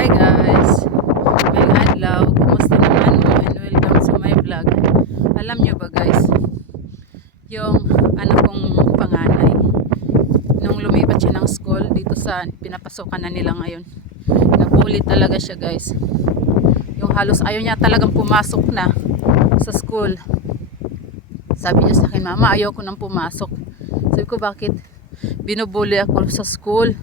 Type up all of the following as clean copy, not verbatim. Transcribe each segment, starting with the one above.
Hi guys, ngayong adlaw, kumusta naman mo and welcome to my vlog. Alam nyo ba guys, yung anak kong panganay, nung lumipat siya ng school dito sa pinapasokan na nila ngayon, nabully talaga siya guys. Yung halos ayaw niya talagang pumasok na sa school. Sabi niya sa akin, mama ayaw ko nang pumasok. Sabi ko, bakit? Binubully ako sa school.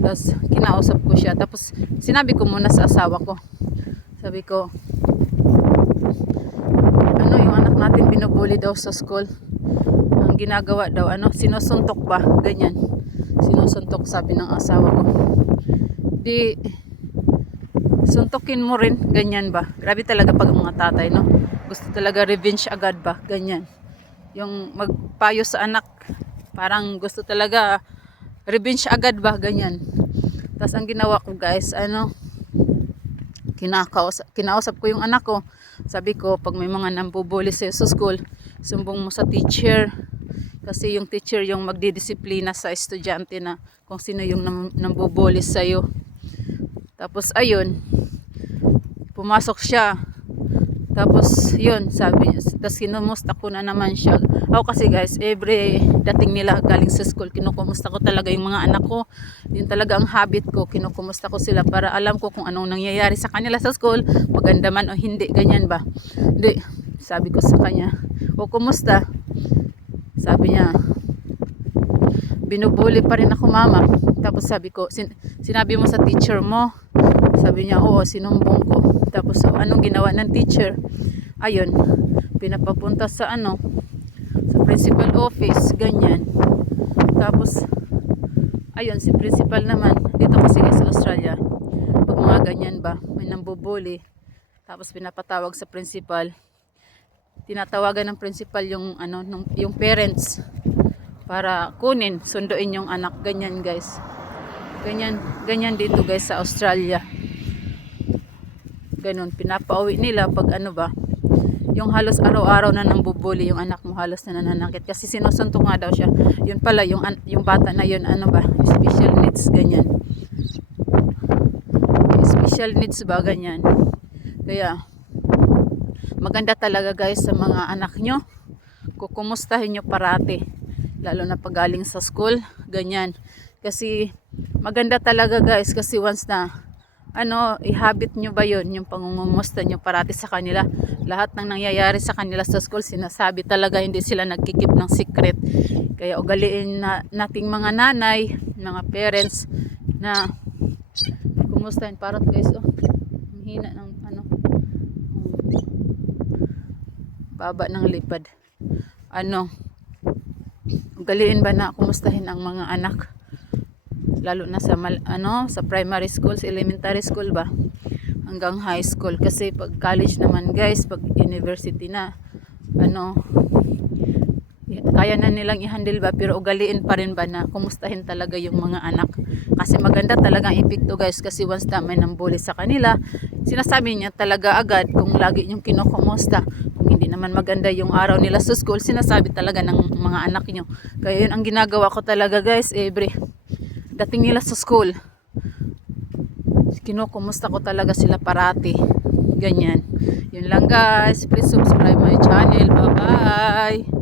Tapos kinausap ko siya. Tapos sinabi ko muna sa asawa ko. Sabi ko, ano yung anak natin binubully daw sa school. Ang ginagawa daw, sinusuntok ba? Ganyan. Sinusuntok, sabi ng asawa ko. Di, suntokin mo rin. Ganyan ba? Grabe talaga pag mga tatay, no? Gusto talaga revenge agad ba? Ganyan. Yung magpayo sa anak. Parang gusto talaga revenge agad ba? Ganyan. Tapos ang ginawa ko guys, kinausap ko yung anak ko. Sabi ko, pag may mga nambubuli sa'yo sa school, sumbong mo sa teacher. Kasi yung teacher yung magdidisiplina sa estudyante na kung sino yung nambubuli sa'yo. Tapos ayun, pumasok siya. Tapos yun, sabi niya, tapos kinumusta ko na naman siya. Ako kasi guys, every dating nila galing sa school, kinukumusta ko talaga yung mga anak ko. Yun talaga ang habit ko, kinukumusta ko sila para alam ko kung anong nangyayari sa kanila sa school, maganda man o hindi, ganyan ba. Hindi, sabi ko sa kanya, o kumusta? Sabi niya, binubuli pa rin ako mama. Tapos sabi ko, sinabi mo sa teacher mo? Sabi niya, oo, sinumbong ko. Tapos anong ginawa ng teacher? Ayun, pinapapunta sa sa principal office, ganyan. Tapos ayun, si principal naman dito kasi sa Australia, pag mga ganyan ba, may nambubuli, tapos pinapatawag sa principal, tinatawagan ng principal yung yung parents para kunin, sunduin yung anak, ganyan guys. Ganyan dito guys sa Australia. Ganun, pinapauwi nila pag yung halos araw-araw na nambubuli yung anak mo, halos na nananakit kasi sinusuntok nga daw siya. Yun pala yung bata na yun, special needs, ganyan. Special needs ba, ganyan. Kaya maganda talaga guys sa mga anak nyo, kukumustahin nyo parati, lalo na pag galing sa school, ganyan. Kasi maganda talaga guys, kasi once na i-habit nyo ba yun, yung pangungumusta nyo parati sa kanila. Lahat ng nangyayari sa kanila sa school, sinasabi talaga, hindi sila nagkikip ng secret. Kaya ugaliin nating mga nanay, mga parents, na kumustahin parot guys. Ang hina ng baba ng lipad. Ugaliin ba na kumustahin ang mga anak, lalo na sa primary school, sa elementary school ba, hanggang high school. Kasi pag college naman guys, pag university na, kaya na nilang i-handle ba, pero ugaliin pa rin ba na kumustahin talaga yung mga anak. Kasi maganda talagang epekto guys, kasi once na may nambuli sa kanila, sinasabi niya talaga agad kung lagi yung kinukumusta. Kung hindi naman maganda yung araw nila sa school, sinasabi talaga ng mga anak nyo. Kaya yun ang ginagawa ko talaga guys, every dating nila sa school, kinukumusta ko talaga sila parati, ganyan. Yun lang guys, please subscribe my channel, bye bye.